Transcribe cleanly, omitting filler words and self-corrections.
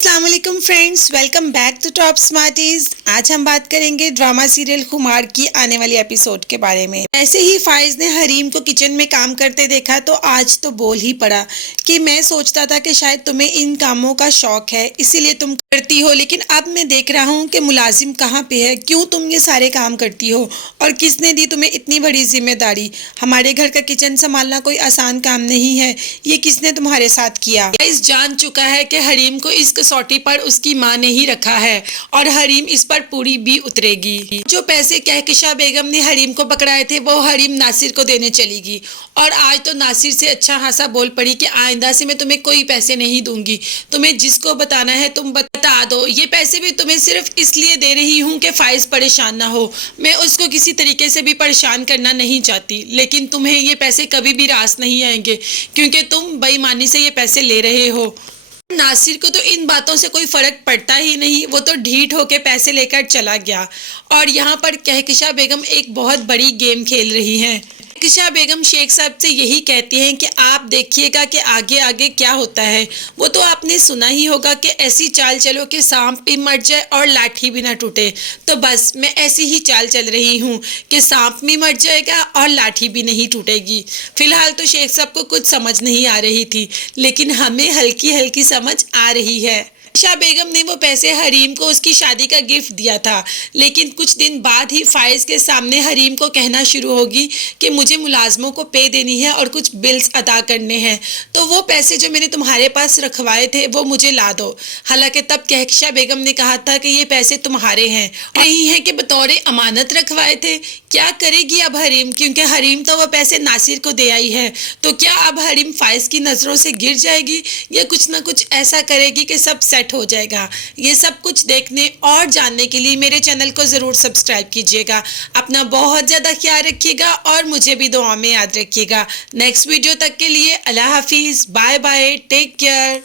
अस्सलाम वालेकुम friends, welcome back to Top Smarties. आज हम बात करेंगे ड्रामा सीरियल खुमार की आने वाली एपिसोड के बारे में। ऐसे ही फाइज ने हरीम को किचन में काम करते देखा तो आज तो बोल ही पड़ा कि मैं सोचता था कि शायद तुम्हें इन कामों का शौक है इसीलिए तुम करती हो, लेकिन अब मैं देख रहा हूँ कि मुलाजिम कहाँ पे है, क्यों तुम ये सारे काम करती हो और किसने दी तुम्हें इतनी बड़ी जिम्मेदारी। हमारे घर का किचन संभालना कोई आसान काम नहीं है, ये किसने तुम्हारे साथ किया। फाइज जान चुका है कि हरीम को इस कसौटी पर उसकी माँ ने ही रखा है और हरीम इस पर पूरी भी उतरेगी। जो पैसे कहकशा बेगम ने हरीम को पकड़ाए थे वो हरीम नासिर को देने चलेगी और आज तो नासिर से अच्छा खासा बोल पड़ी कि आइंदा से मैं तुम्हें कोई पैसे नहीं दूंगी, तुम्हें जिसको बताना है तुम बता दो। ये पैसे भी तुम्हें सिर्फ इसलिए दे रही हूँ कि फाइज परेशान ना हो, मैं उसको किसी तरीके से भी परेशान करना नहीं चाहती, लेकिन तुम्हें ये पैसे कभी भी रास नहीं आएंगे क्योंकि तुम बेईमानी से ये पैसे ले रहे हो। नासिर को तो इन बातों से कोई फर्क पड़ता ही नहीं, वो तो ढीठ होके पैसे लेकर चला गया और यहाँ पर कहकशा बेगम एक बहुत बड़ी गेम खेल रही हैं। कहकशा बेगम शेख साहब से यही कहती हैं कि आप देखिएगा कि आगे आगे क्या होता है। वो तो आपने सुना ही होगा कि ऐसी चाल चलो कि सांप भी मर जाए और लाठी भी ना टूटे, तो बस मैं ऐसी ही चाल चल रही हूँ कि सांप भी मर जाएगा और लाठी भी नहीं टूटेगी। फिलहाल तो शेख साहब को कुछ समझ नहीं आ रही थी, लेकिन हमें हल्की हल्की समझ आ रही है। शाह बेगम ने वो पैसे हरीम को उसकी शादी का गिफ्ट दिया था, लेकिन कुछ दिन बाद ही फाइज के सामने हरीम को कहना शुरू होगी कि मुझे मुलाजमों को पे देनी है और कुछ बिल्स अदा करने हैं, तो वो पैसे जो मैंने तुम्हारे पास रखवाए थे वो मुझे ला दो। हालांकि तब कहकशा बेगम ने कहा था कि ये पैसे तुम्हारे हैं, नहीं है कि बतौर अमानत रखवाए थे। क्या करेगी अब हरीम, क्योंकि हरीम तो वो पैसे नासिर को दे आई है, तो क्या अब हरीम फाइज की नज़रों से गिर जाएगी या कुछ ना कुछ ऐसा करेगी कि सब सेट हो जाएगा। ये सब कुछ देखने और जानने के लिए मेरे चैनल को ज़रूर सब्सक्राइब कीजिएगा। अपना बहुत ज़्यादा ख्याल रखिएगा और मुझे भी दुआ में याद रखिएगा। नेक्स्ट वीडियो तक के लिए अल्लाह हाफिज़, बाय बाय, टेक केयर।